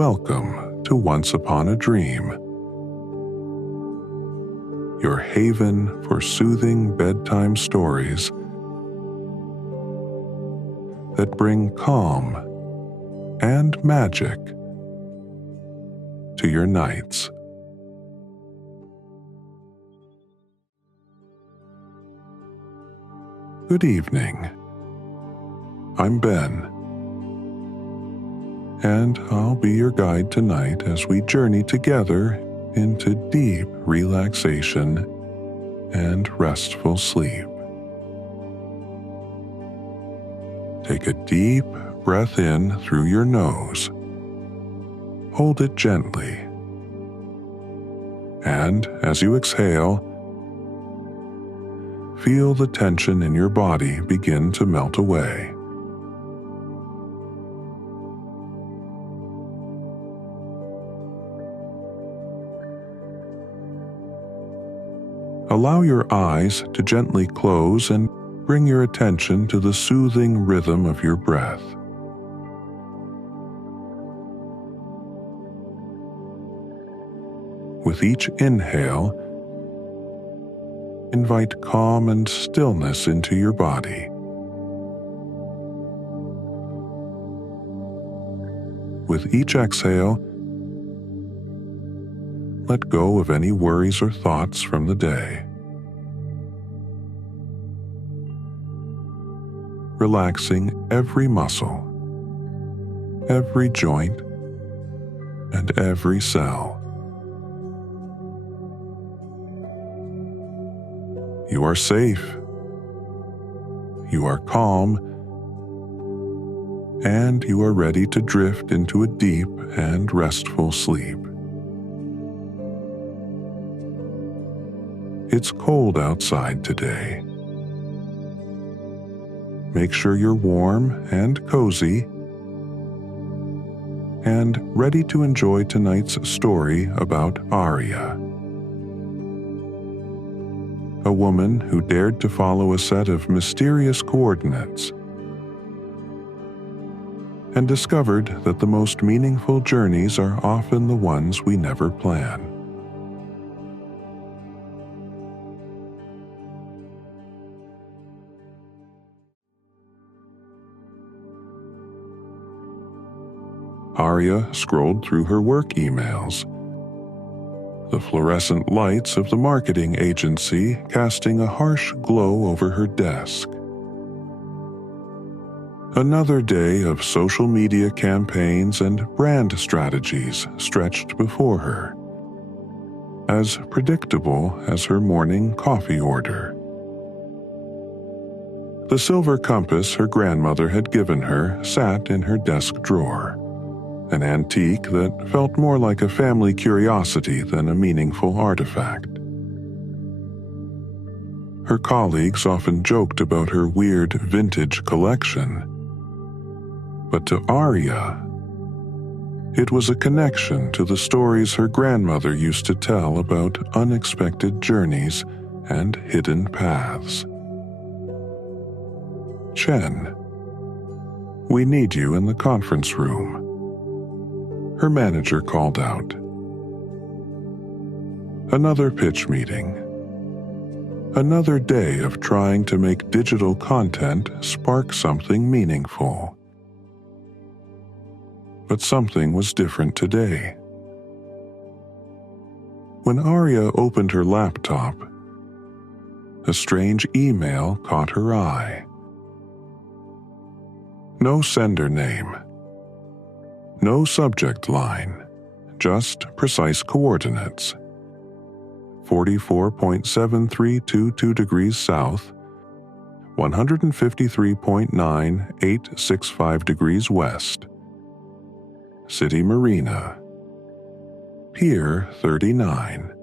Welcome to Once Upon a Dream, your haven for soothing bedtime stories that bring calm and magic to your nights. Good evening. I'm Ben, and I'll be your guide tonight as we journey together into deep relaxation and restful sleep. Take a deep breath in through your nose. Hold it gently. And as you exhale, feel the tension in your body begin to melt away. Allow your eyes to gently close and bring your attention to the soothing rhythm of your breath. With each inhale, invite calm and stillness into your body. With each exhale, let go of any worries or thoughts from the day. Relaxing every muscle, every joint, and every cell. You are safe. You are calm, and you are ready to drift into a deep and restful sleep. It's cold outside today. Make sure you're warm and cozy and ready to enjoy tonight's story about Arya, a woman who dared to follow a set of mysterious coordinates and discovered that the most meaningful journeys are often the ones we never plan. Arya scrolled through her work emails, the fluorescent lights of the marketing agency casting a harsh glow over her desk. Another day of social media campaigns and brand strategies stretched before her, as predictable as her morning coffee order. The silver compass her grandmother had given her sat in her desk drawer, an antique that felt more like a family curiosity than a meaningful artifact. Her colleagues often joked about her weird vintage collection, but to Arya, it was a connection to the stories her grandmother used to tell about unexpected journeys and hidden paths. "Chen, we need you in the conference room," her manager called out. Another pitch meeting. Another day of trying to make digital content spark something meaningful. But something was different today. When Arya opened her laptop, a strange email caught her eye. No sender name. No subject line, just precise coordinates. 44.7322 degrees south, 153.9865 degrees west. City Marina. Pier 39.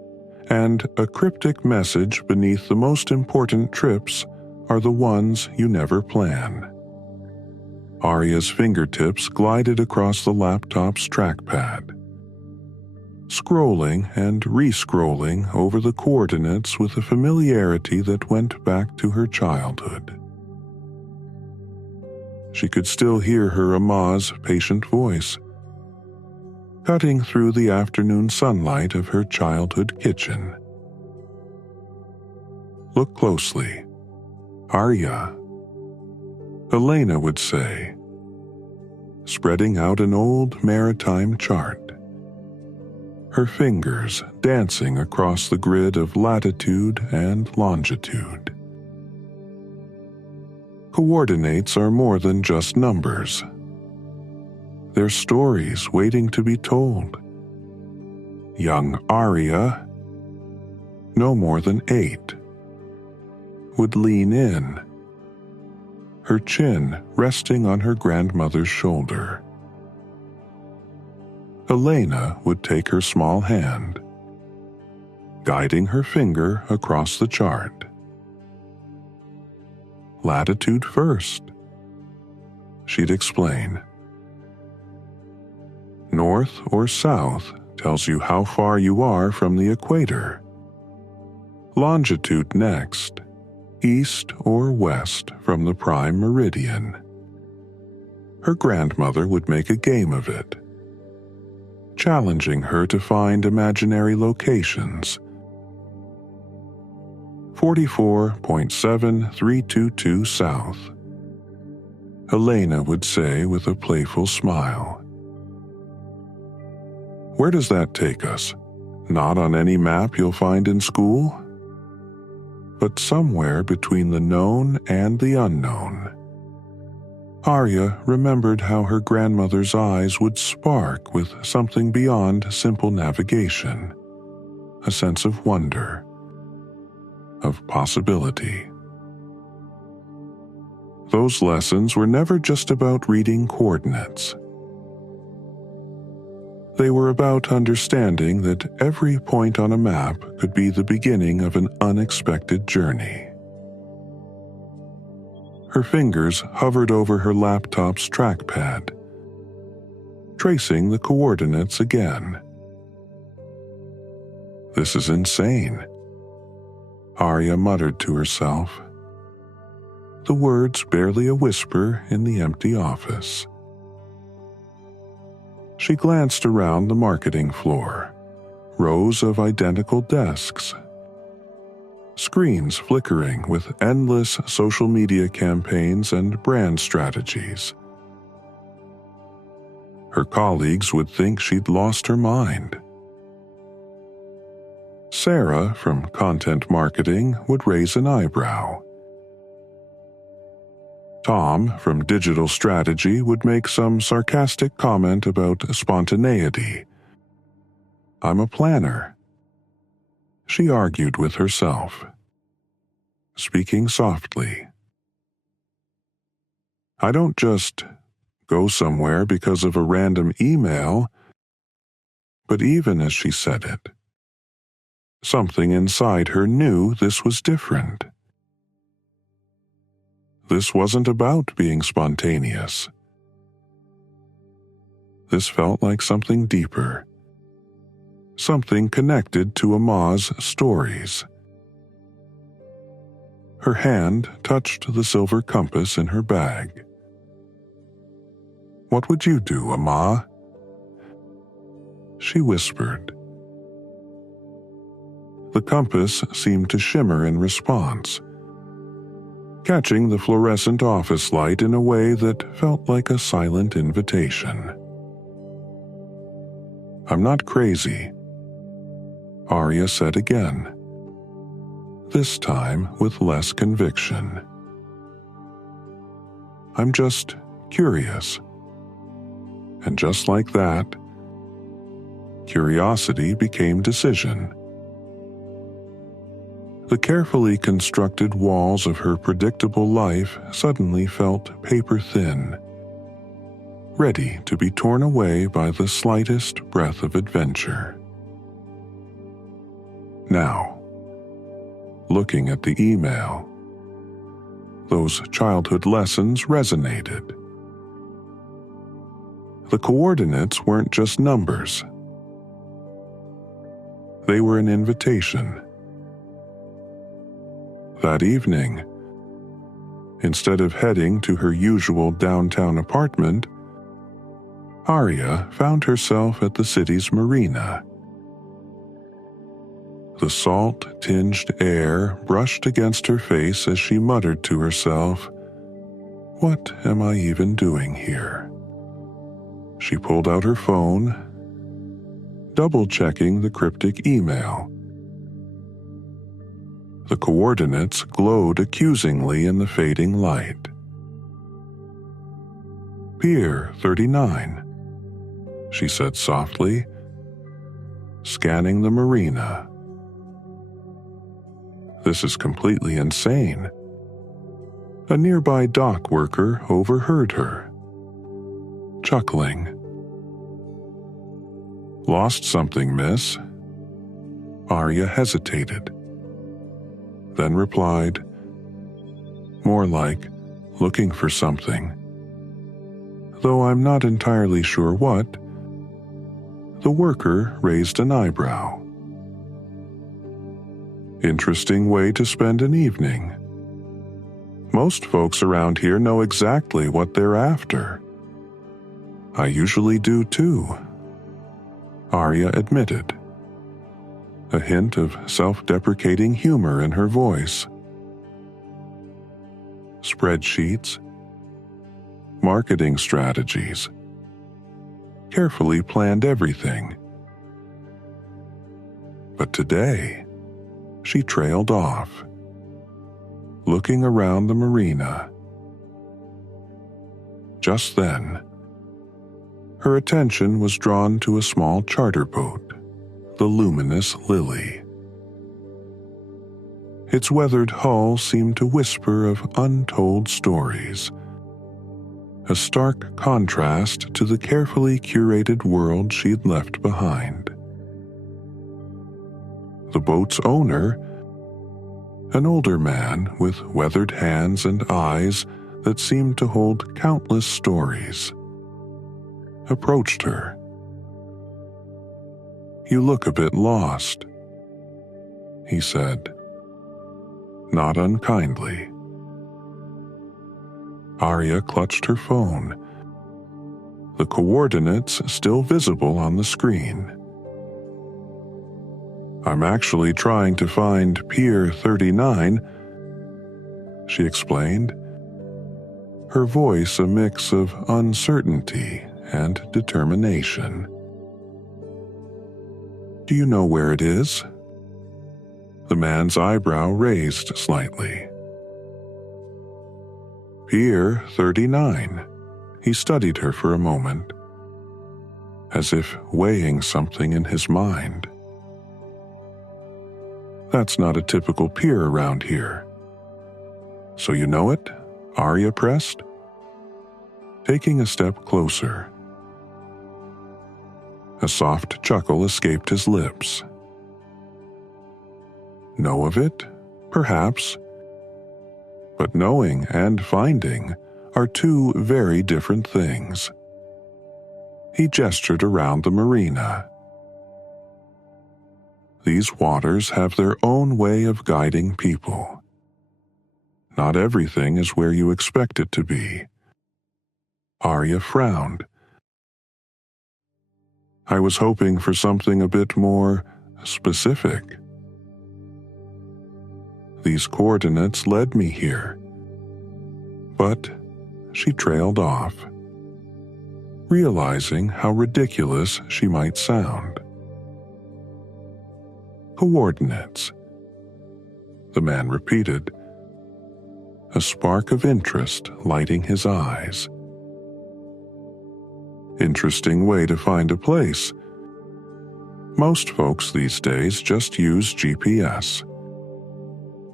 And a cryptic message beneath the most important trips are the ones you never plan. Arya's fingertips glided across the laptop's trackpad, scrolling and re-scrolling over the coordinates with a familiarity that went back to her childhood. She could still hear her Amma's patient voice. cutting through the afternoon sunlight of her childhood kitchen. "Look closely. Arya," Elena would say, spreading out an old maritime chart, her fingers dancing across the grid of latitude and longitude. Coordinates are more than just numbers. They're stories waiting to be told. Young Arya, no more than 8, would lean in, her chin resting on her grandmother's shoulder. Elena would take her small hand, guiding her finger across the chart. "Latitude first," she'd explain. "North or south tells you how far you are from the equator. Longitude next, east or west from the prime meridian." Her grandmother would make a game of it, challenging her to find imaginary locations. 44.7322 south, Elena would say with a playful smile. "Where does that take us? Not on any map you'll find in school? But somewhere between the known and the unknown." Arya remembered how her grandmother's eyes would spark with something beyond simple navigation, a sense of wonder, of possibility. Those lessons were never just about reading coordinates. They were about understanding that every point on a map could be the beginning of an unexpected journey. Her fingers hovered over her laptop's trackpad, tracing the coordinates again. "This is insane," Arya muttered to herself, the words barely a whisper in the empty office. She glanced around the marketing floor, rows of identical desks, screens flickering with endless social media campaigns and brand strategies. Her colleagues would think she'd lost her mind. Sarah from content marketing would raise an eyebrow. Tom from digital strategy would make some sarcastic comment about spontaneity. "I'm a planner," she argued with herself, speaking softly. "I don't just go somewhere because of a random email." But even as she said it, something inside her knew this was different. This wasn't about being spontaneous. This felt like something deeper, something connected to Amma's stories. Her hand touched the silver compass in her bag. "What would you do, Amma?" she whispered. The compass seemed to shimmer in response, catching the fluorescent office light in a way that felt like a silent invitation. "I'm not crazy," Arya said again, this time with less conviction. "I'm just curious." And just like that, curiosity became decision. The carefully constructed walls of her predictable life suddenly felt paper-thin, ready to be torn away by the slightest breath of adventure. Now, looking at the email, those childhood lessons resonated. The coordinates weren't just numbers. They were an invitation. That evening, instead of heading to her usual downtown apartment, Arya found herself at the city's marina. The salt-tinged air brushed against her face as she muttered to herself, "What am I even doing here?" She pulled out her phone, double-checking the cryptic email. The coordinates glowed accusingly in the fading light. "Pier 39, she said softly, scanning the marina. This is completely insane. A nearby dock worker overheard her, chuckling. "Lost something, miss?" Arya hesitated, then replied, "More like looking for something. Though I'm not entirely sure what." The worker raised an eyebrow. "Interesting way to spend an evening. Most folks around here know exactly what they're after." "I usually do too," Arya admitted, a hint of self-deprecating humor in her voice. Spreadsheets, marketing strategies, carefully planned everything. But today, she trailed off, looking around the marina. Just then, her attention was drawn to a small charter boat, the luminous Lily. Its weathered hull seemed to whisper of untold stories, a stark contrast to the carefully curated world she'd left behind. The boat's owner, an older man with weathered hands and eyes that seemed to hold countless stories, approached her. "You look a bit lost," he said, not unkindly. Arya clutched her phone, the coordinates still visible on the screen. "I'm actually trying to find Pier 39, she explained, her voice a mix of uncertainty and determination. "Do you know where it is?" The man's eyebrow raised slightly. "Pier 39, he studied her for a moment, as if weighing something in his mind. "That's not a typical pier around here." "So you know it?" Arya pressed, taking a step closer. A soft chuckle escaped his lips. "Know of it? Perhaps. But knowing and finding are two very different things." He gestured around the marina. "These waters have their own way of guiding people. Not everything is where you expect it to be." Arya frowned. "I was hoping for something a bit more specific." "These coordinates led me here." But she trailed off, realizing how ridiculous she might sound. "Coordinates," the man repeated, a spark of interest lighting his eyes. "Interesting way to find a place. Most folks these days just use GPS.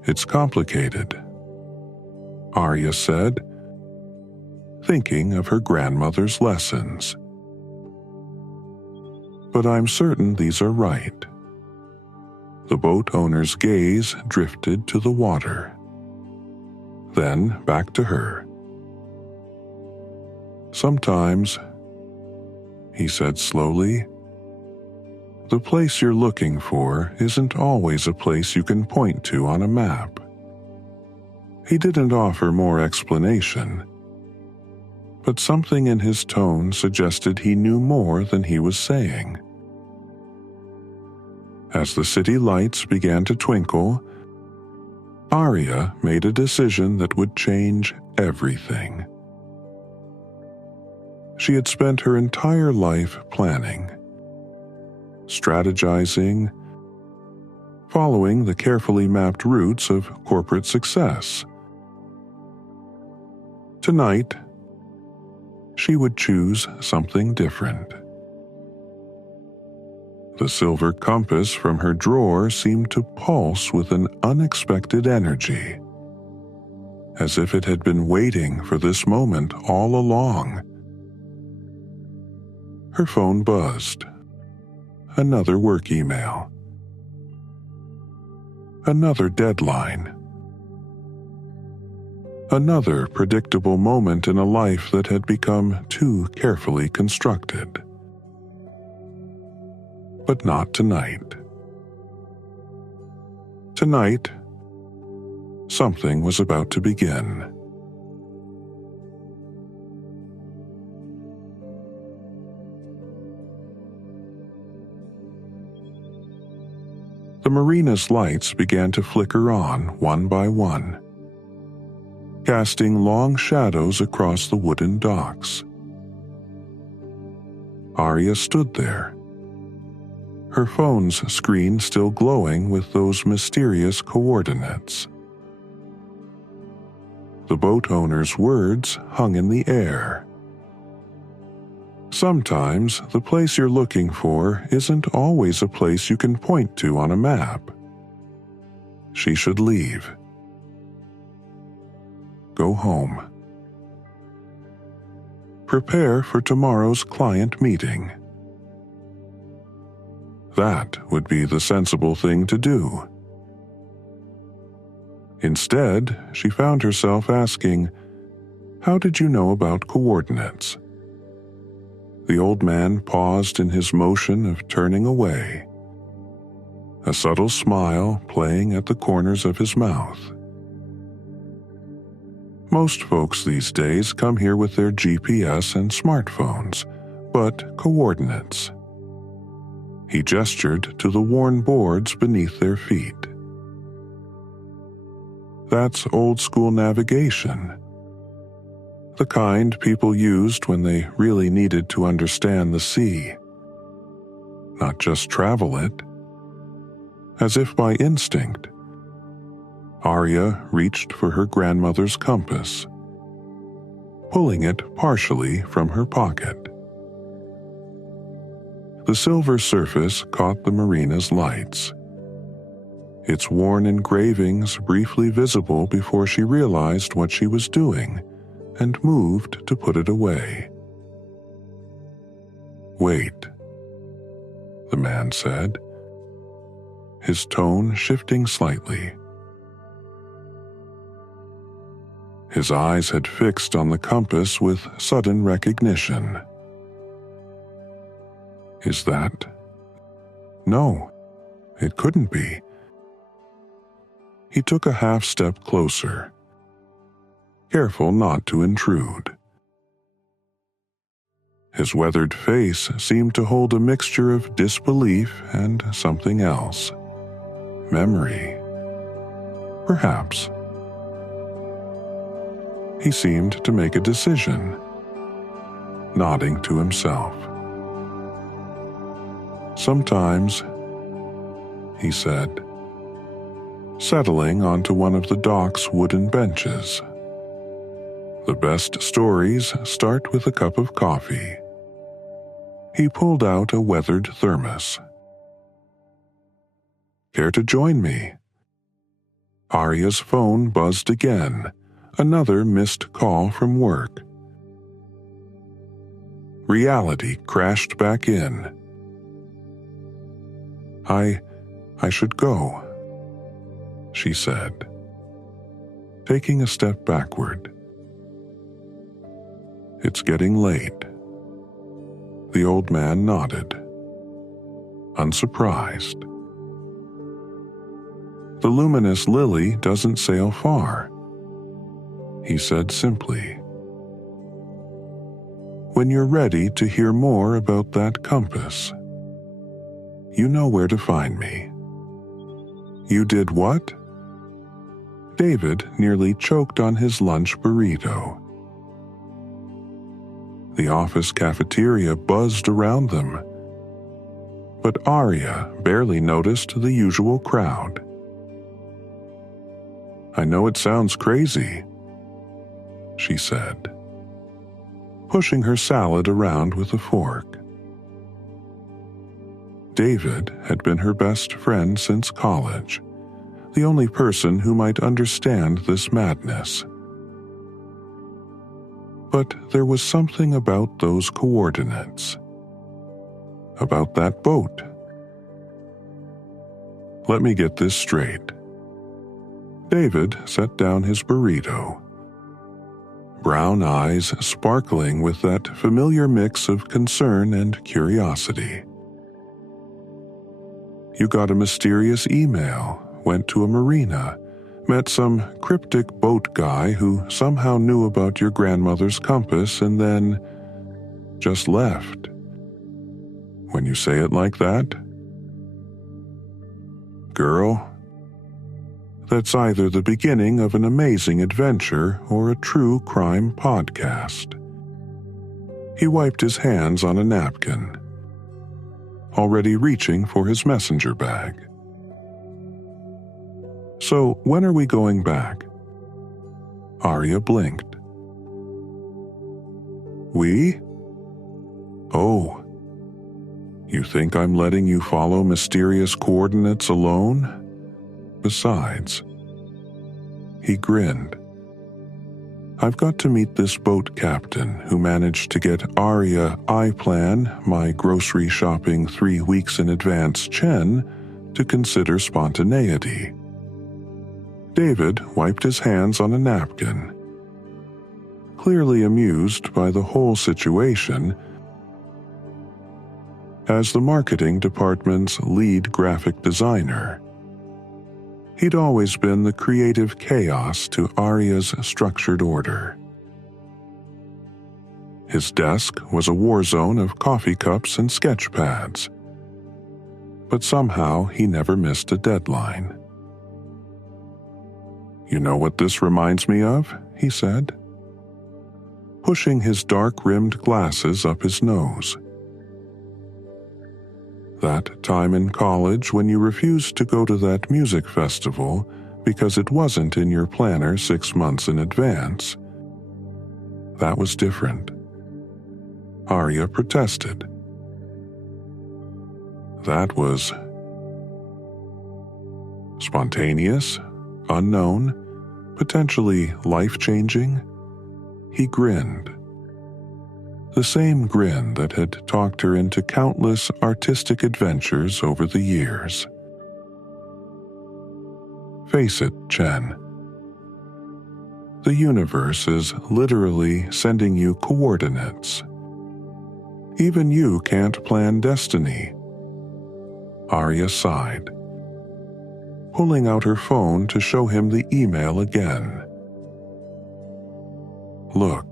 It's complicated," Arya said, thinking of her grandmother's lessons. "But I'm certain these are right." The boat owner's gaze drifted to the water, then back to her. "Sometimes," he said slowly, "the place you're looking for isn't always a place you can point to on a map." He didn't offer more explanation, but something in his tone suggested he knew more than he was saying. As the city lights began to twinkle, Arya made a decision that would change everything. She had spent her entire life planning, strategizing, following the carefully mapped routes of corporate success. Tonight, she would choose something different. The silver compass from her drawer seemed to pulse with an unexpected energy, as if it had been waiting for this moment all along. Her phone buzzed. Another work email. Another deadline. Another predictable moment in a life that had become too carefully constructed. But not tonight. Tonight, something was about to begin. The marina's lights began to flicker on one by one, casting long shadows across the wooden docks. Arya stood there, her phone's screen still glowing with those mysterious coordinates. The boat owner's words hung in the air. Sometimes the place you're looking for isn't always a place you can point to on a map. She should leave. Go home. Prepare for tomorrow's client meeting. That would be the sensible thing to do. Instead, she found herself asking, "How did you know about coordinates?" The old man paused in his motion of turning away, a subtle smile playing at the corners of his mouth. Most folks these days come here with their GPS and smartphones, but coordinates. He gestured to the worn boards beneath their feet. That's old-school navigation. The kind people used when they really needed to understand the sea. Not just travel it. As if by instinct, Arya reached for her grandmother's compass, pulling it partially from her pocket. The silver surface caught the marina's lights, its worn engravings briefly visible before she realized what she was doing and moved to put it away. "Wait," the man said, his tone shifting slightly. His eyes had fixed on the compass with sudden recognition. Is that? No, it couldn't be. He took a half-step closer, careful not to intrude. His weathered face seemed to hold a mixture of disbelief and something else. Memory. Perhaps. He seemed to make a decision, nodding to himself. "Sometimes," he said, settling onto one of the dock's wooden benches. "The best stories start with a cup of coffee." He pulled out a weathered thermos. "Care to join me?" Arya's phone buzzed again, another missed call from work. Reality crashed back in. I should go," she said, taking a step backward. "It's getting late." The old man nodded, unsurprised. "The luminous lily doesn't sail far," he said simply. when you're ready to hear more about that compass. You know where to find me." "You did what?" David nearly choked on his lunch burrito. The office cafeteria buzzed around them, but Arya barely noticed the usual crowd. "I know it sounds crazy," she said, pushing her salad around with a fork. David had been her best friend since college, the only person who might understand this madness. But there was something about those coordinates, about that boat. Let me get this straight. David set down his burrito, brown eyes sparkling with that familiar mix of concern and curiosity. You got a mysterious email, went to a marina, met some cryptic boat guy who somehow knew about your grandmother's compass and then just left. When you say it like that, girl, that's either the beginning of an amazing adventure or a true crime podcast. He wiped his hands on a napkin, already reaching for his messenger bag. So when are we going back? Arya blinked. We? Oh, you think I'm letting you follow mysterious coordinates alone? Besides, he grinned. I've got to meet this boat captain who managed to get Arya iPlan, my grocery shopping 3 weeks in advance Chen, to consider spontaneity. David wiped his hands on a napkin, clearly amused by the whole situation. As the marketing department's lead graphic designer, he'd always been the creative chaos to Arya's structured order. His desk was a war zone of coffee cups and sketch pads, but somehow he never missed a deadline. You know what this reminds me of? He said, pushing his dark-rimmed glasses up his nose. That time in college when you refused to go to that music festival because it wasn't in your planner 6 months in advance. That was different. Arya protested. That was spontaneous, unknown, potentially life-changing. He grinned. The same grin that had talked her into countless artistic adventures over the years. Face it, Chen. The universe is literally sending you coordinates. Even you can't plan destiny. Arya sighed, pulling out her phone to show him the email again. Look,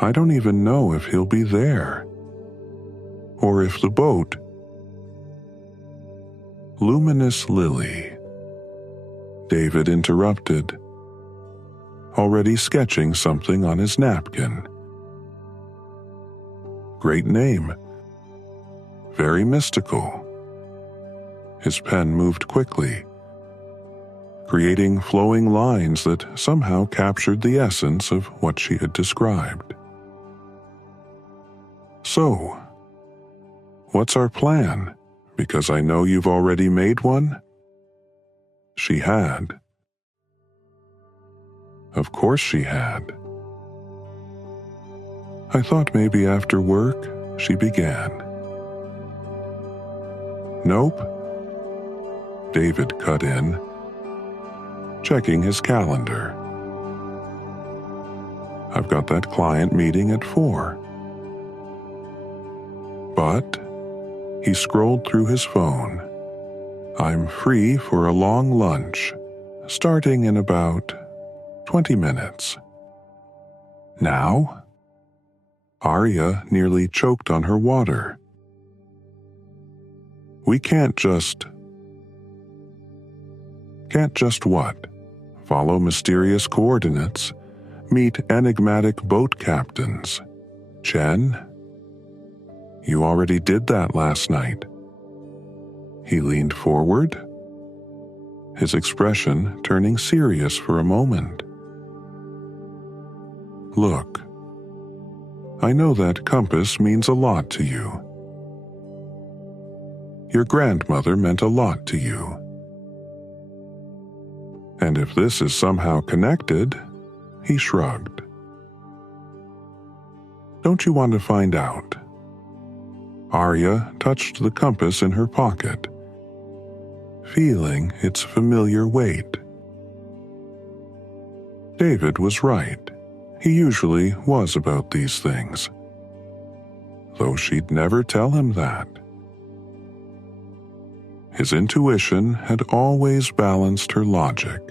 I don't even know if he'll be there, or if the boat. Luminous Lily, David interrupted, already sketching something on his napkin. Great name. Very mystical. His pen moved quickly, creating flowing lines that somehow captured the essence of what she had described. So, what's our plan? Because I know you've already made one? She had. Of course she had. I thought maybe after work, she began. Nope. David cut in, checking his calendar. I've got that client meeting at 4. But, he scrolled through his phone. I'm free for a long lunch, starting in about 20 minutes. Now? Arya nearly choked on her water. We can't just what? Follow mysterious coordinates, meet enigmatic boat captains. Chen? You already did that last night. He leaned forward, his expression turning serious for a moment. Look, I know that compass means a lot to you. Your grandmother meant a lot to you. And if this is somehow connected, he shrugged. Don't you want to find out? Arya touched the compass in her pocket, feeling its familiar weight. David was right. He usually was about these things, though she'd never tell him that. His intuition had always balanced her logic,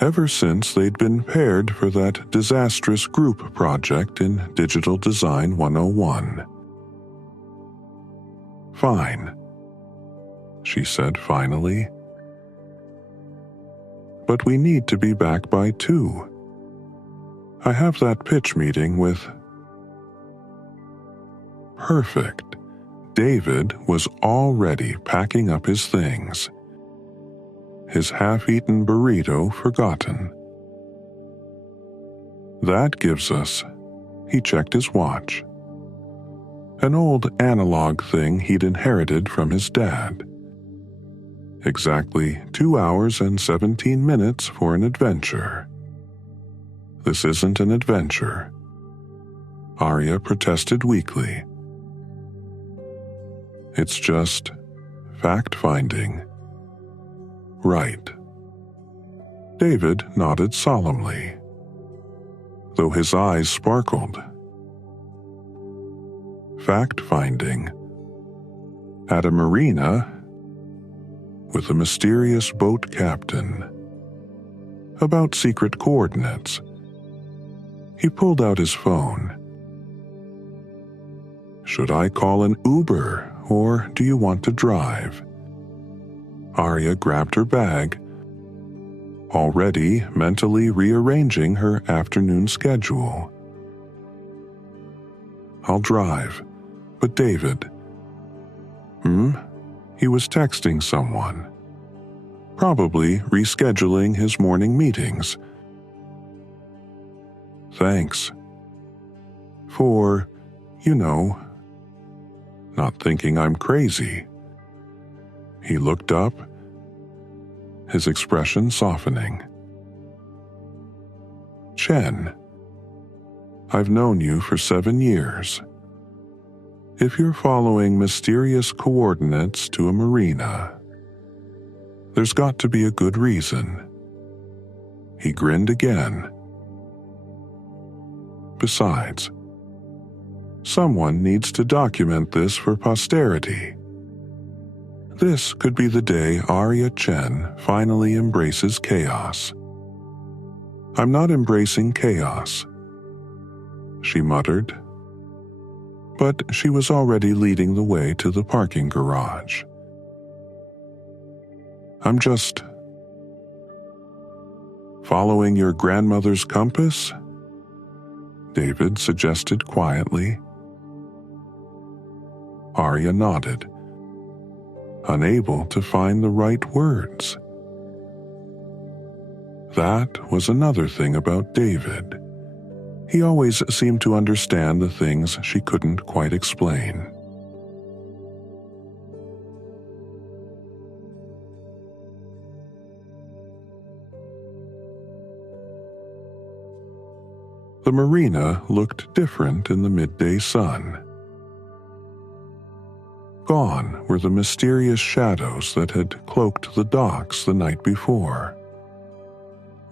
ever since they'd been paired for that disastrous group project in Digital Design 101. Fine, she said finally. But we need to be back by 2. I have that pitch meeting with... Perfect. David was already packing up his things, his half-eaten burrito forgotten. That gives us, he checked his watch, an old analog thing he'd inherited from his dad. Exactly 2 hours and 17 minutes for an adventure. This isn't an adventure, Arya protested weakly. It's just fact-finding. Right. David nodded solemnly, though his eyes sparkled. Fact-finding. At a marina with a mysterious boat captain. About secret coordinates. He pulled out his phone. Should I call an Uber, or do you want to drive? Arya grabbed her bag, already mentally rearranging her afternoon schedule. I'll drive, but David... He was texting someone, probably rescheduling his morning meetings. Thanks. For, not thinking I'm crazy. He looked up, his expression softening. Chen, I've known you for 7 years. If you're following mysterious coordinates to a marina, there's got to be a good reason. He grinned again. Besides, someone needs to document this for posterity. This could be the day Arya Chen finally embraces chaos. I'm not embracing chaos, she muttered. But she was already leading the way to the parking garage. I'm just following your grandmother's compass? David suggested quietly. Arya nodded, unable to find the right words. That was another thing about David. He always seemed to understand the things she couldn't quite explain. The marina looked different in the midday sun. Gone were the mysterious shadows that had cloaked the docks the night before,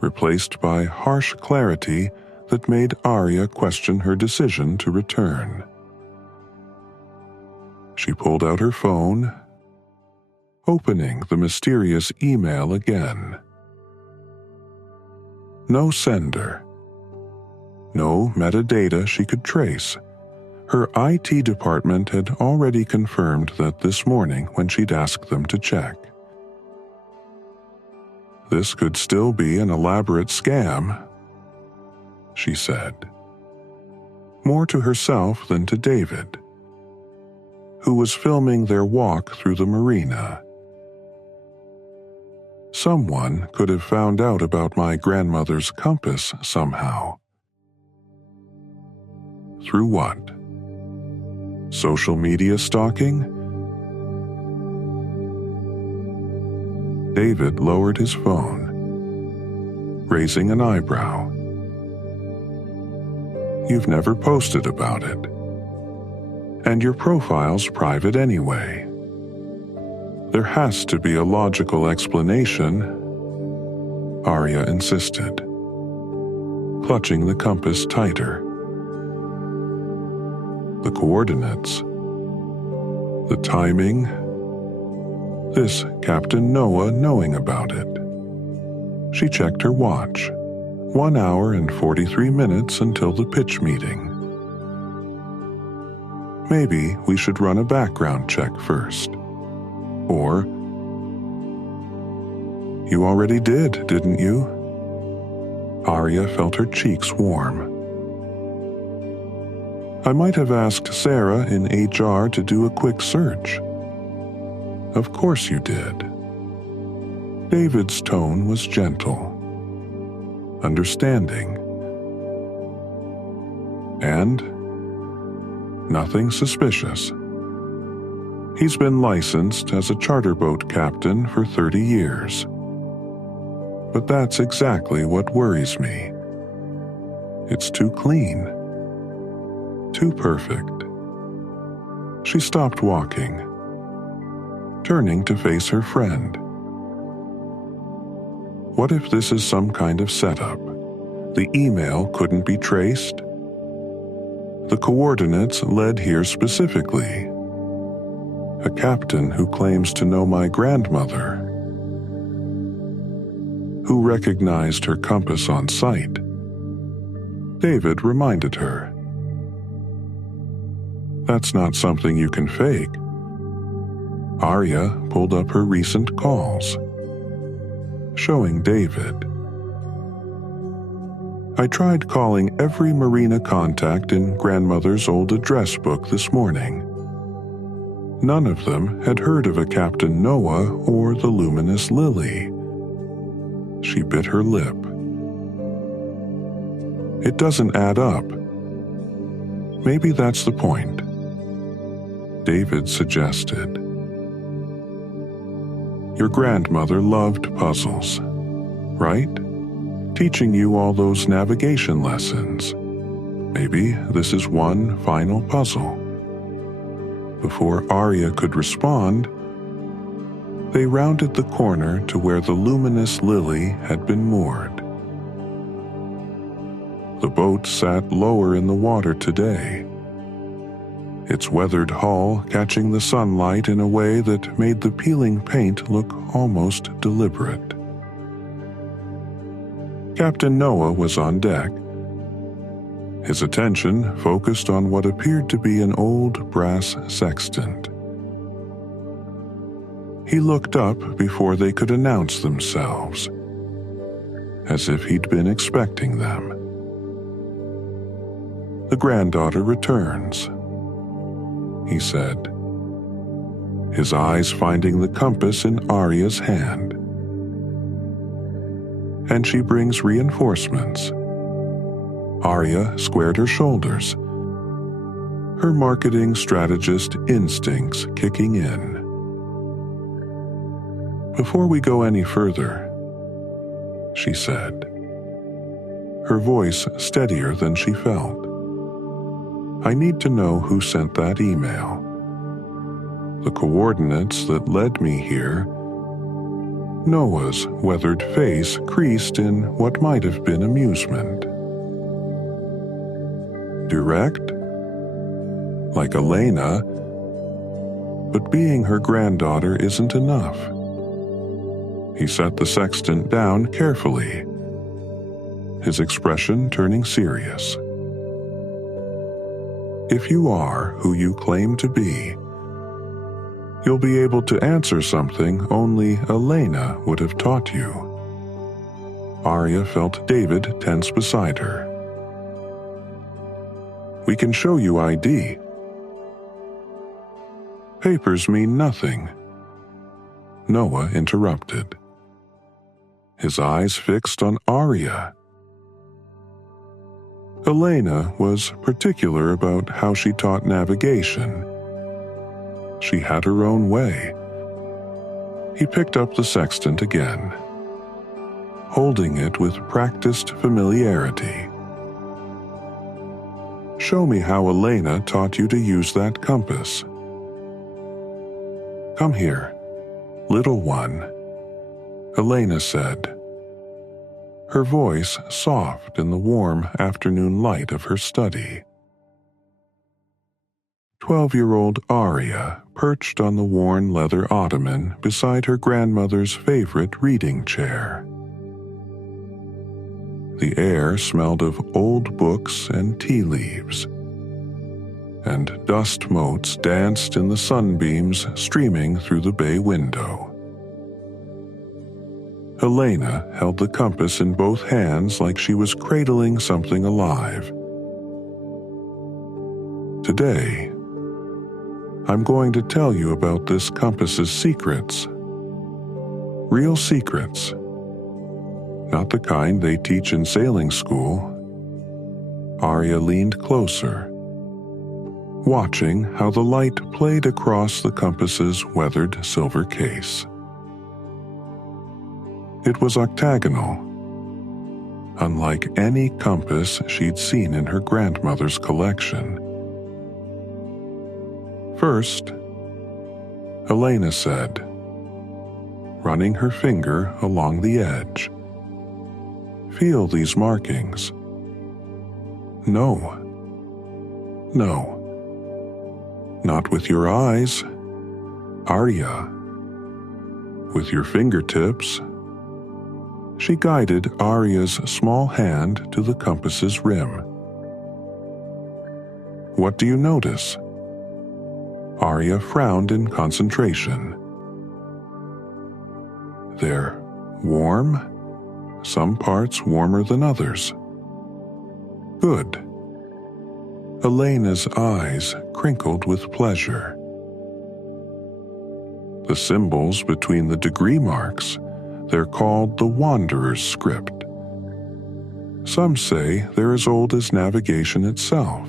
replaced by harsh clarity that made Arya question her decision to return. She pulled out her phone, opening the mysterious email again. No sender. No metadata she could trace. Her IT department had already confirmed that this morning when she'd asked them to check. This could still be an elaborate scam, she said, more to herself than to David, who was filming their walk through the marina. Someone could have found out about my grandmother's compass somehow. Through what? Social media stalking? David lowered his phone, raising an eyebrow. You've never posted about it, and your profile's private anyway. There has to be a logical explanation, Arya insisted, clutching the compass tighter. The coordinates, the timing, this Captain Noah knowing about it. She checked her watch. 1 hour and 43 minutes until the pitch meeting. Maybe we should run a background check first. Or, you already did, didn't you? Arya felt her cheeks warm. I might have asked Sarah in HR to do a quick search. Of course you did. David's tone was gentle, understanding, and nothing suspicious. He's been licensed as a charter boat captain for 30 years. But that's exactly what worries me. It's too clean. Too perfect. She stopped walking, turning to face her friend. What if this is some kind of setup? The email couldn't be traced? The coordinates led here specifically. A captain who claims to know my grandmother, who recognized her compass on sight. David reminded her. That's not something you can fake. Arya pulled up her recent calls, showing David. I tried calling every marina contact in Grandmother's old address book this morning. None of them had heard of a Captain Noah or the luminous Lily. She bit her lip. It doesn't add up. Maybe that's the point, David suggested. Your grandmother loved puzzles, right? Teaching you all those navigation lessons. Maybe this is one final puzzle. Before Arya could respond, they rounded the corner to where the luminous Lily had been moored. The boat sat lower in the water today, its weathered hull catching the sunlight in a way that made the peeling paint look almost deliberate. Captain Noah was on deck, his attention focused on what appeared to be an old brass sextant. He looked up before they could announce themselves, as if he'd been expecting them. The granddaughter returns, he said, his eyes finding the compass in Arya's hand. And she brings reinforcements. Arya squared her shoulders, her marketing strategist instincts kicking in. Before we go any further, she said, her voice steadier than she felt. I need to know who sent that email. The coordinates that led me here. Noah's weathered face creased in what might have been amusement. Direct? Like Elena, but being her granddaughter isn't enough. He set the sextant down carefully, his expression turning serious. If you are who you claim to be, you'll be able to answer something only Elena would have taught you. Arya felt David tense beside her. We can show you ID. Papers mean nothing. Noah interrupted, his eyes fixed on Arya. Elena was particular about how she taught navigation. She had her own way. He picked up the sextant again, holding it with practiced familiarity. Show me how Elena taught you to use that compass. Come here, little one, Elena said, her voice soft in the warm afternoon light of her study. 12-year-old Arya perched on the worn leather ottoman beside her grandmother's favorite reading chair. The air smelled of old books and tea leaves, and dust motes danced in the sunbeams streaming through the bay window. Elena held the compass in both hands like she was cradling something alive. Today, I'm going to tell you about this compass's secrets. Real secrets. Not the kind they teach in sailing school. Arya leaned closer, watching how the light played across the compass's weathered silver case. It was octagonal, unlike any compass she'd seen in her grandmother's collection. First, Elena said, running her finger along the edge, "Feel these markings." No. Not with your eyes, Arya. With your fingertips. She guided Arya's small hand to the compass's rim. What do you notice? Arya frowned in concentration. They're warm, some parts warmer than others. Good. Elena's eyes crinkled with pleasure. The symbols between the degree marks, they're called the Wanderer's Script. Some say they're as old as navigation itself.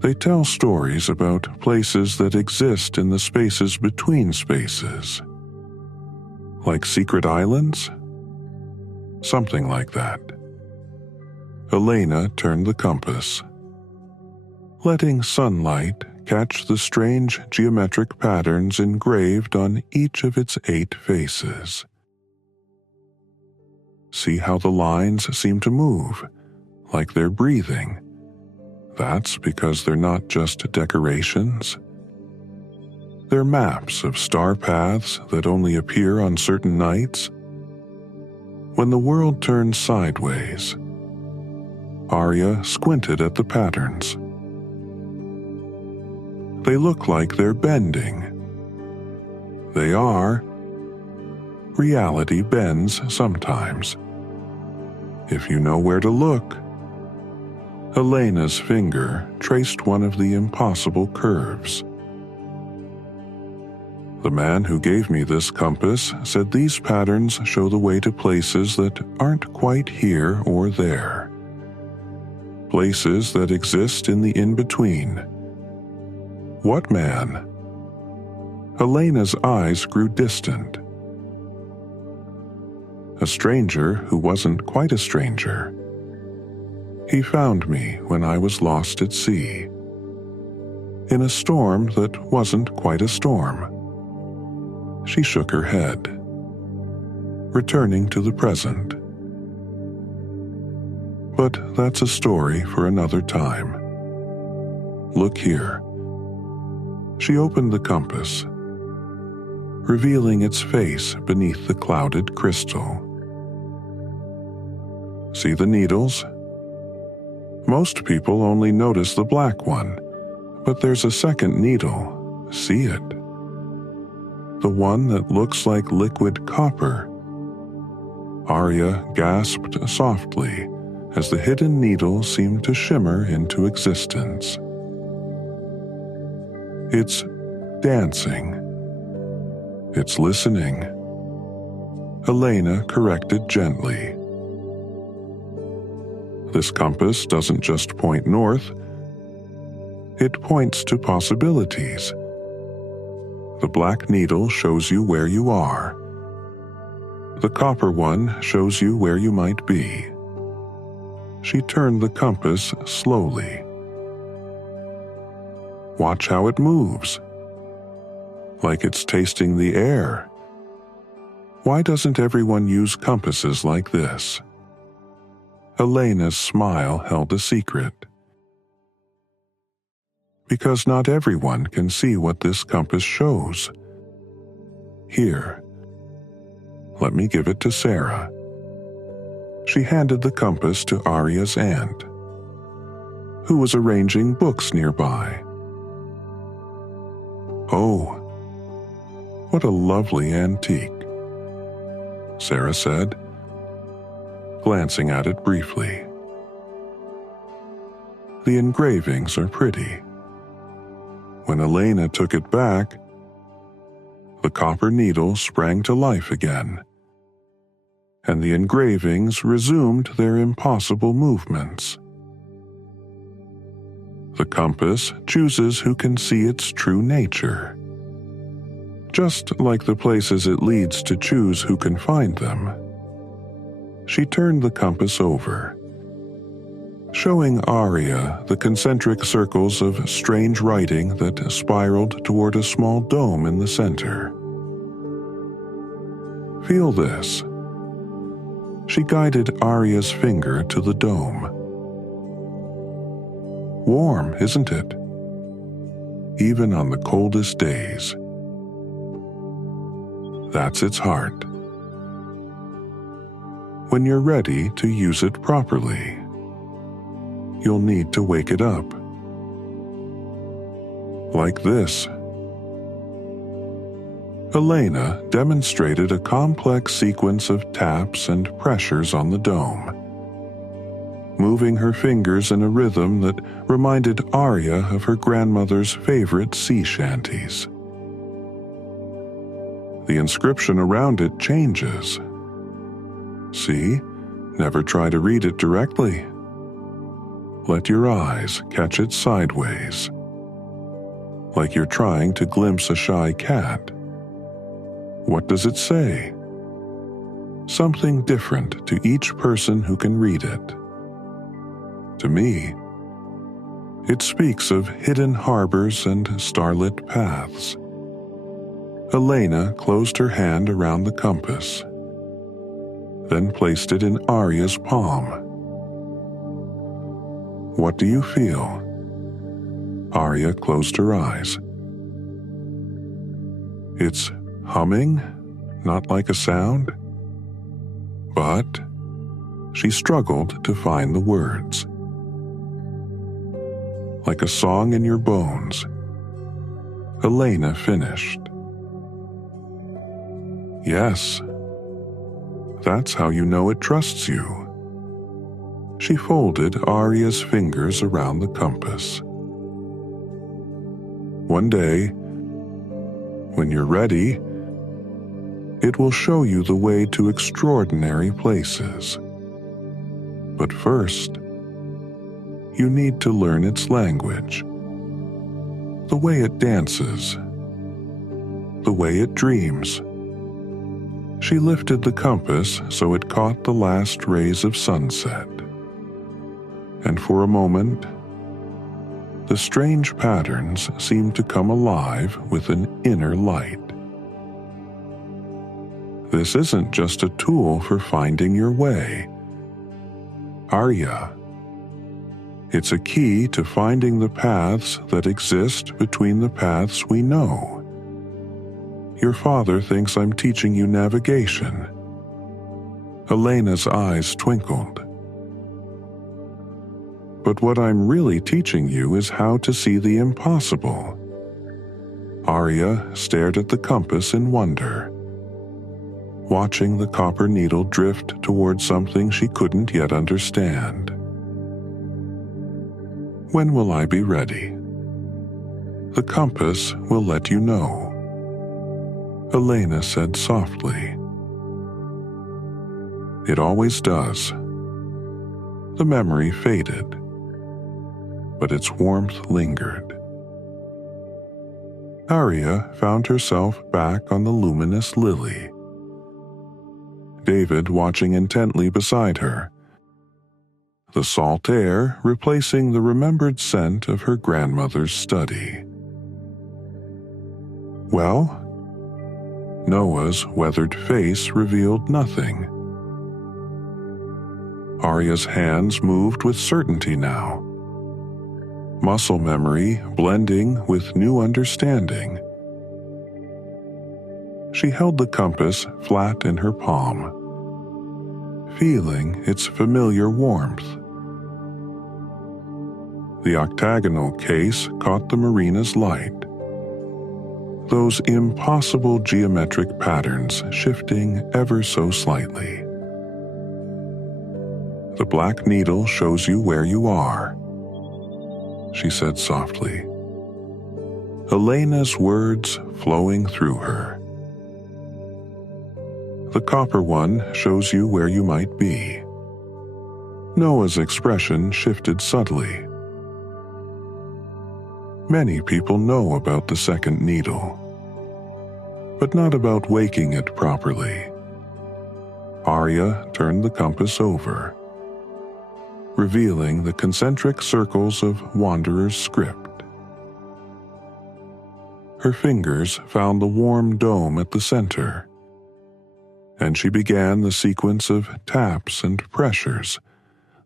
They tell stories about places that exist in the spaces between spaces. Like secret islands? Something like that. Elena turned the compass, letting sunlight catch the strange geometric patterns engraved on each of its 8 faces. See how the lines seem to move, like they're breathing. That's because they're not just decorations. They're maps of star paths that only appear on certain nights. When the world turns sideways, Arya squinted at the patterns. They look like they're bending. They are. Reality bends sometimes. If you know where to look. Elena's finger traced one of the impossible curves. The man who gave me this compass said these patterns show the way to places that aren't quite here or there. Places that exist in the in-between. What man? Elena's eyes grew distant. A stranger who wasn't quite a stranger. He found me when I was lost at sea. In a storm that wasn't quite a storm. She shook her head, returning to the present. But that's a story for another time. Look here. She opened the compass, revealing its face beneath the clouded crystal. See the needles? Most people only notice the black one, but there's a second needle. See it? The one that looks like liquid copper. Arya gasped softly as the hidden needle seemed to shimmer into existence. It's dancing. It's listening. Elena corrected gently. This compass doesn't just point north, it points to possibilities. The black needle shows you where you are. The copper one shows you where you might be. She turned the compass slowly. Watch how it moves, like it's tasting the air. Why doesn't everyone use compasses like this? Elena's smile held a secret. Because not everyone can see what this compass shows. Here, let me give it to Sarah. She handed the compass to Arya's aunt, who was arranging books nearby. Oh, what a lovely antique, Sarah said, glancing at it briefly. The engravings are pretty. When Elena took it back, the copper needle sprang to life again, and the engravings resumed their impossible movements. The compass chooses who can see its true nature, just like the places it leads to choose who can find them. She turned the compass over, showing Arya the concentric circles of strange writing that spiraled toward a small dome in the center. Feel this. She guided Arya's finger to the dome. Warm, isn't it? Even on the coldest days. That's its heart. When you're ready to use it properly, you'll need to wake it up. Like this. Elena demonstrated a complex sequence of taps and pressures on the dome, moving her fingers in a rhythm that reminded Arya of her grandmother's favorite sea shanties. The inscription around it changes. See? Never try to read it directly. Let your eyes catch it sideways, like you're trying to glimpse a shy cat. What does it say? Something different to each person who can read it. To me, it speaks of hidden harbors and starlit paths. Elena closed her hand around the compass, then placed it in Arya's palm. What do you feel? Arya closed her eyes. It's humming, not like a sound. But she struggled to find the words. Like a song in your bones. Elena finished. Yes, that's how you know it trusts you. She folded Arya's fingers around the compass. One day, when you're ready, it will show you the way to extraordinary places. But first, you need to learn its language, the way it dances, the way it dreams. She lifted the compass so it caught the last rays of sunset. And for a moment, the strange patterns seemed to come alive with an inner light. This isn't just a tool for finding your way, Arya. It's a key to finding the paths that exist between the paths we know. Your father thinks I'm teaching you navigation. Elena's eyes twinkled. But what I'm really teaching you is how to see the impossible." Arya stared at the compass in wonder, watching the copper needle drift towards something she couldn't yet understand. "When will I be ready?" "The compass will let you know," Elena said softly. "It always does." The memory faded, but its warmth lingered. Arya found herself back on the luminous lily, David watching intently beside her, the salt air replacing the remembered scent of her grandmother's study. "Well?" Noah's weathered face revealed nothing. Arya's hands moved with certainty now, muscle memory blending with new understanding. She held the compass flat in her palm, feeling its familiar warmth. The octagonal case caught the marina's light, those impossible geometric patterns shifting ever so slightly. "The black needle shows you where you are," she said softly, Elena's words flowing through her. "The copper one shows you where you might be." Noah's expression shifted subtly. Many people know about the second needle, but not about waking it properly. Arya turned the compass over, revealing the concentric circles of Wanderer's script. Her fingers found the warm dome at the center, and she began the sequence of taps and pressures,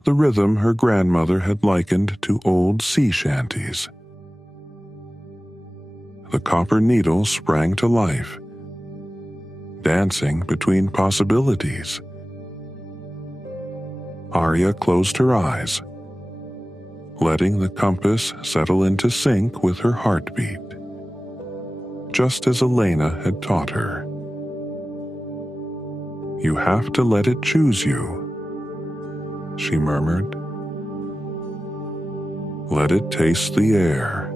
the rhythm her grandmother had likened to old sea shanties. The copper needle sprang to life, dancing between possibilities. Arya closed her eyes, letting the compass settle into sync with her heartbeat, just as Elena had taught her. "You have to let it choose you," she murmured. "Let it taste the air."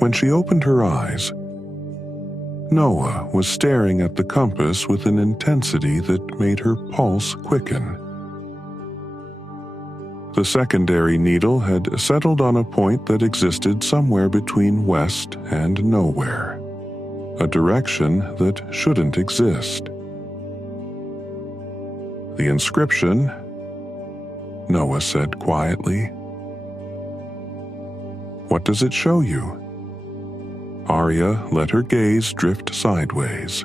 When she opened her eyes, Noah was staring at the compass with an intensity that made her pulse quicken. The secondary needle had settled on a point that existed somewhere between west and nowhere, a direction that shouldn't exist. "The inscription," Noah said quietly. "What does it show you?" Arya let her gaze drift sideways,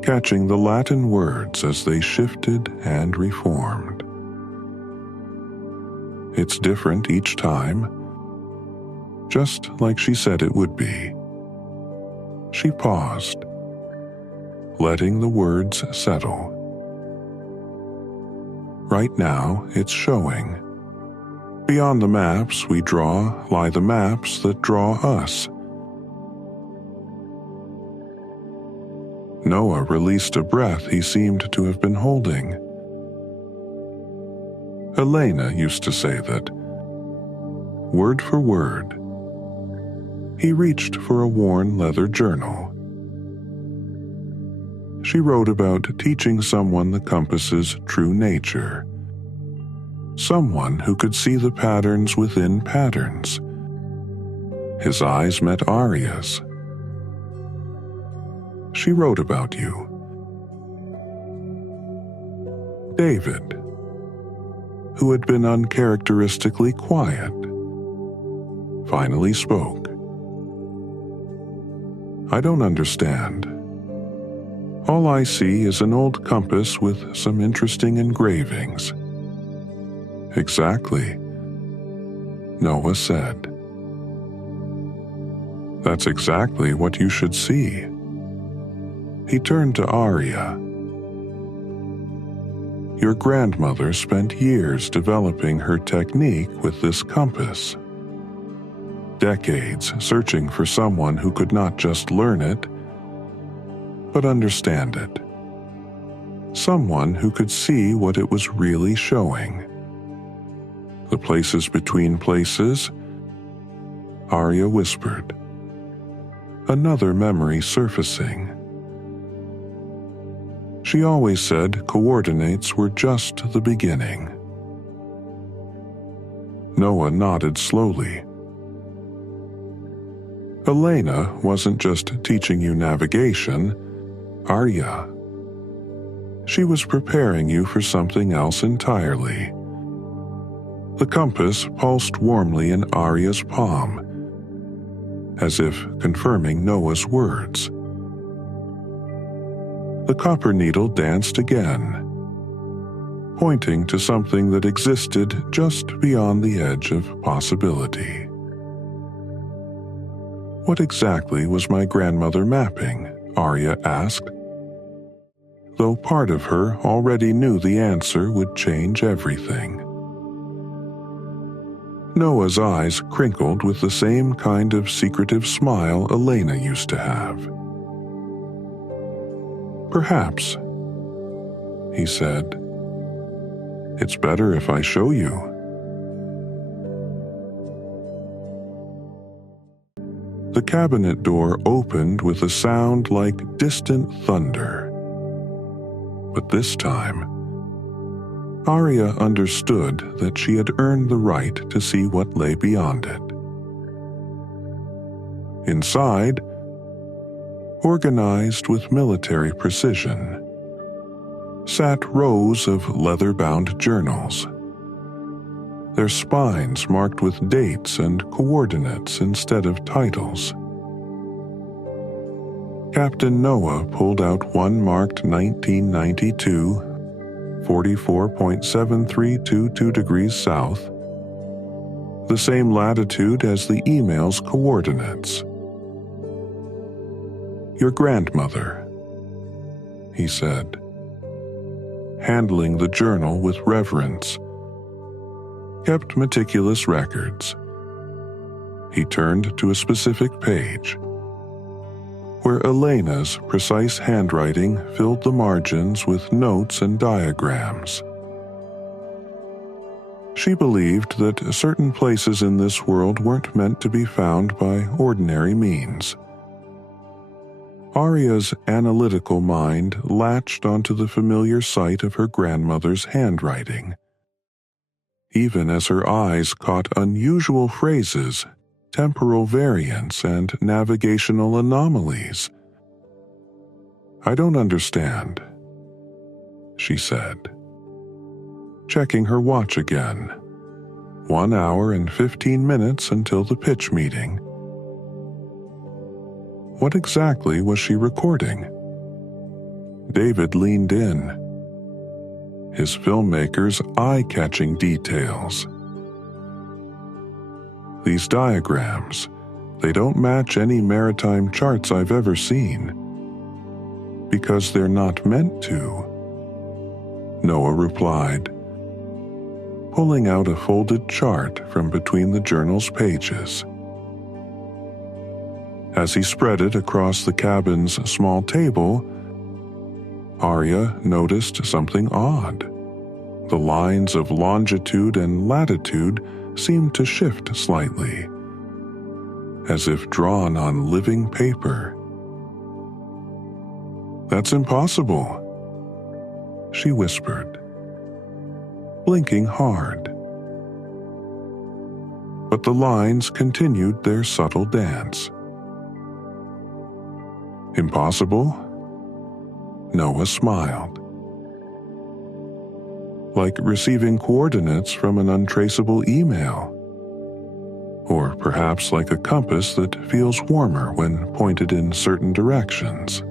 catching the Latin words as they shifted and reformed. "It's different each time, just like she said it would be." She paused, letting the words settle. "Right now, it's showing. Beyond the maps we draw lie the maps that draw us." Noah released a breath he seemed to have been holding. Elena used to say that, word for word. He reached for a worn leather journal. She wrote about teaching someone the compass's true nature, someone who could see the patterns within patterns. His eyes met Arya's. She wrote about you. David, who had been uncharacteristically quiet, finally spoke. "I don't understand. All I see is an old compass with some interesting engravings." "Exactly," Noah said. "That's exactly what you should see." He turned to Arya. Your grandmother spent years developing her technique with this compass. Decades searching for someone who could not just learn it, but understand it. Someone who could see what it was really showing. The places between places, Arya whispered. Another memory surfacing. She always said coordinates were just the beginning. Noah nodded slowly. Elena wasn't just teaching you navigation, Arya. She was preparing you for something else entirely. The compass pulsed warmly in Arya's palm, as if confirming Noah's words. The copper needle danced again, pointing to something that existed just beyond the edge of possibility. What exactly was my grandmother mapping? Arya asked, though part of her already knew the answer would change everything. Noah's eyes crinkled with the same kind of secretive smile Elena used to have. Perhaps, he said, it's better if I show you. The cabinet door opened with a sound like distant thunder. But this time, Arya understood that she had earned the right to see what lay beyond it. Inside, organized with military precision, sat rows of leather-bound journals, their spines marked with dates and coordinates instead of titles. Captain Noah pulled out one marked 1992, 44.7322 degrees south, the same latitude as the email's coordinates. Your grandmother, he said, handling the journal with reverence, kept meticulous records. He turned to a specific page, where Elena's precise handwriting filled the margins with notes and diagrams. She believed that certain places in this world weren't meant to be found by ordinary means. Arya's analytical mind latched onto the familiar sight of her grandmother's handwriting, even as her eyes caught unusual phrases, temporal variants, and navigational anomalies. I don't understand, she said, checking her watch again. 1 hour and 15 minutes until the pitch meeting. What exactly was she recording? David leaned in, his filmmaker's eye-catching details. These diagrams, they don't match any maritime charts I've ever seen. Because they're not meant to, Noah replied, pulling out a folded chart from between the journal's pages. As he spread it across the cabin's small table, Arya noticed something odd. The lines of longitude and latitude seemed to shift slightly, as if drawn on living paper. That's impossible, she whispered, blinking hard. But the lines continued their subtle dance. Impossible? Noah smiled. Like receiving coordinates from an untraceable email. Or perhaps like a compass that feels warmer when pointed in certain directions.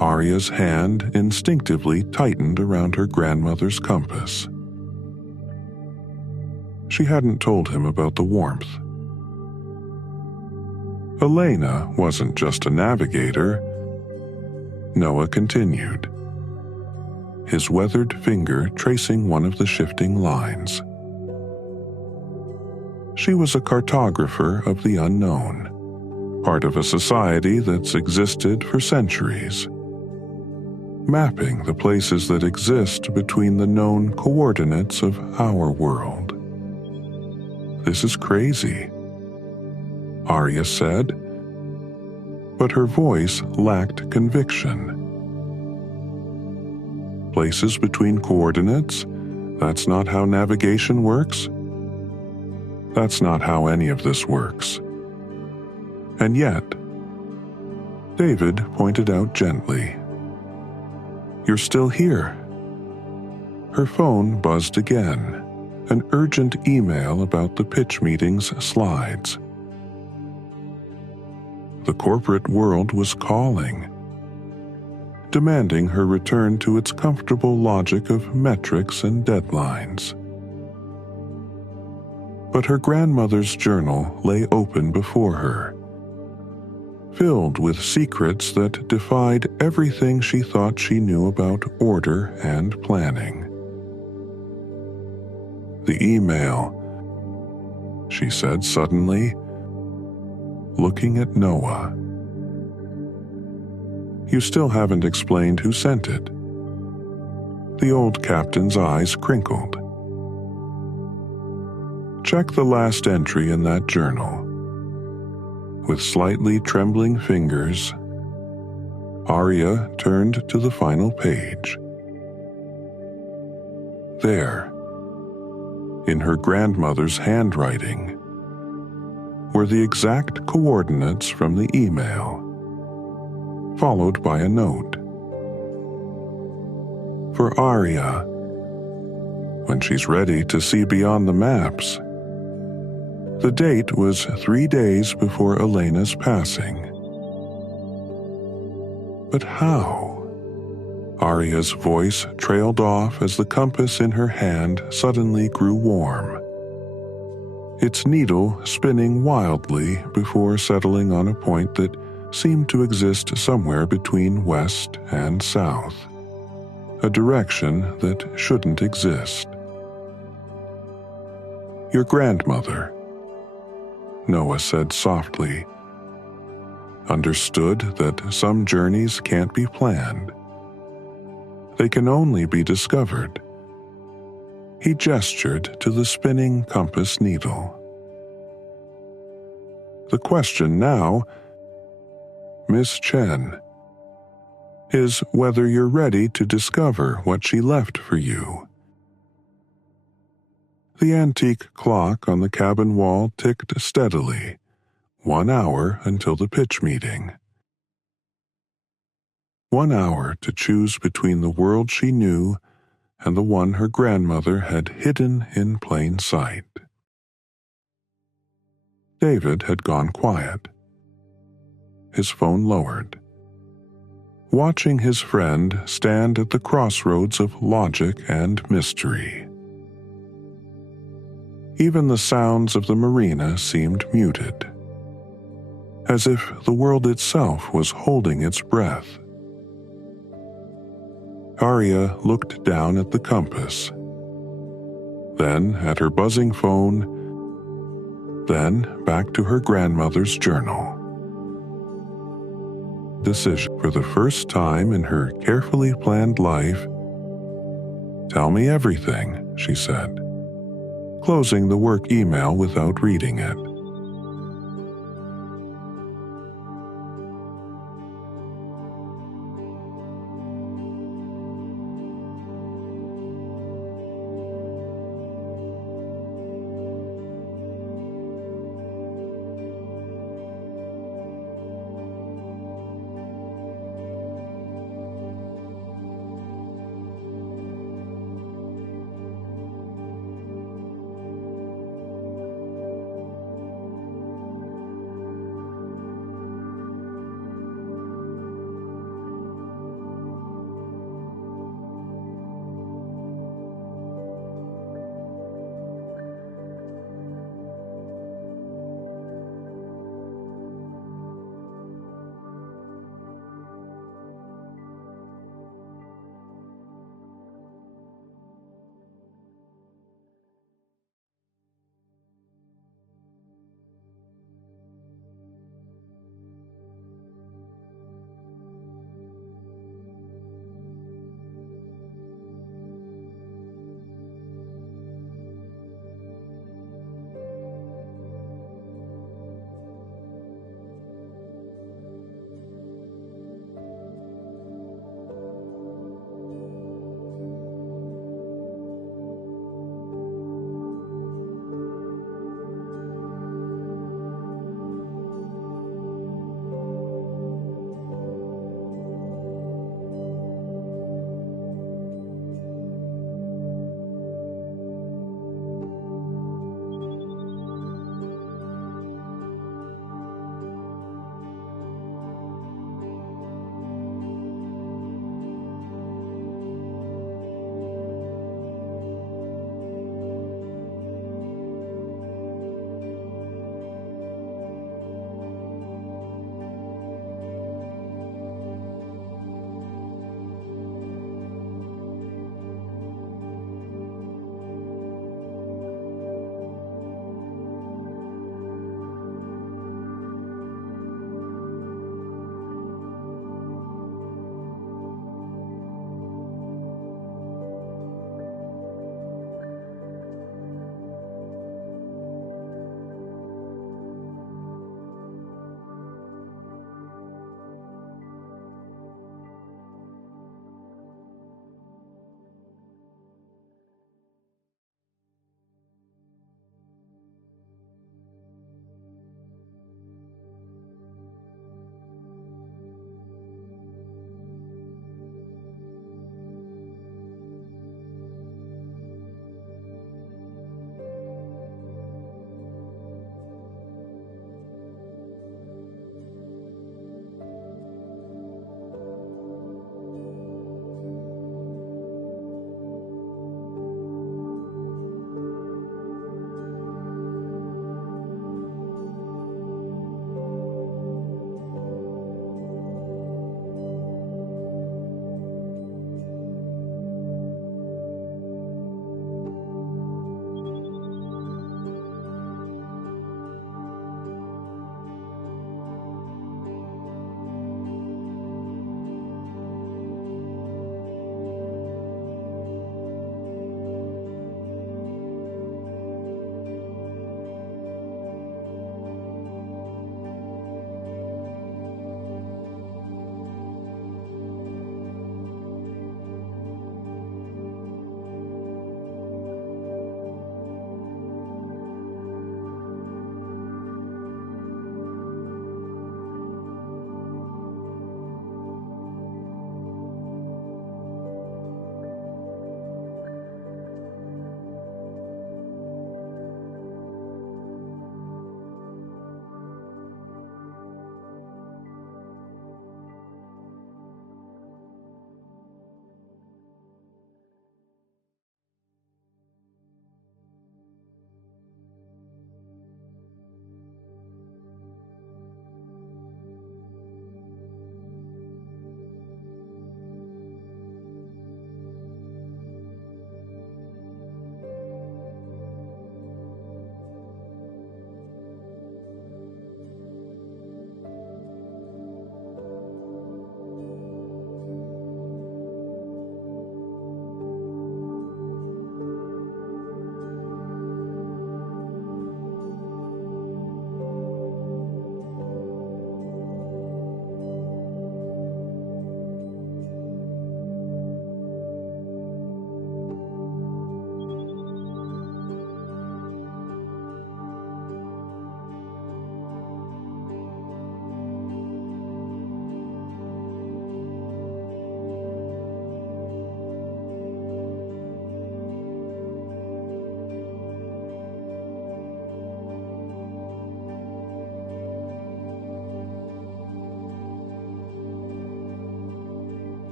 Arya's hand instinctively tightened around her grandmother's compass. She hadn't told him about the warmth. Elena wasn't just a navigator, Noah continued. his weathered finger tracing one of the shifting lines. She was a cartographer of the unknown, part of a society that's existed for centuries, mapping the places that exist between the known coordinates of our world. "This is crazy," Arya said, but her voice lacked conviction. "Places between coordinates? That's not how navigation works? That's not how any of this works." And yet, David pointed out gently, "You're still here." Her phone buzzed again, an urgent email about the pitch meeting's slides. The corporate world was calling, demanding her return to its comfortable logic of metrics and deadlines. But her grandmother's journal lay open before her, filled with secrets that defied everything she thought she knew about order and planning. "The email," she said suddenly, looking at Noah. "You still haven't explained who sent it." The old captain's eyes crinkled. "Check the last entry in that journal." With slightly trembling fingers, Arya turned to the final page. There, in her grandmother's handwriting, were the exact coordinates from the email, followed by a note. For Arya, when she's ready to see beyond the maps, the date was 3 days before Elena's passing. But how? Arya's voice trailed off as the compass in her hand suddenly grew warm, its needle spinning wildly before settling on a point that seemed to exist somewhere between west and south, a direction that shouldn't exist. "Your grandmother," Noah said softly, "understood that some journeys can't be planned. They can only be discovered." He gestured to the spinning compass needle. "The question now, Miss Chen, is whether you're ready to discover what she left for you." The antique clock on the cabin wall ticked steadily, 1 hour until the pitch meeting. 1 hour to choose between the world she knew and the one her grandmother had hidden in plain sight. David had gone quiet, his phone lowered, watching his friend stand at the crossroads of logic and mystery. Even the sounds of the marina seemed muted, as if the world itself was holding its breath. Arya looked down at the compass, then at her buzzing phone, then back to her grandmother's journal. Decision for the first time in her carefully planned life. "Tell me everything," she said, closing the work email without reading it.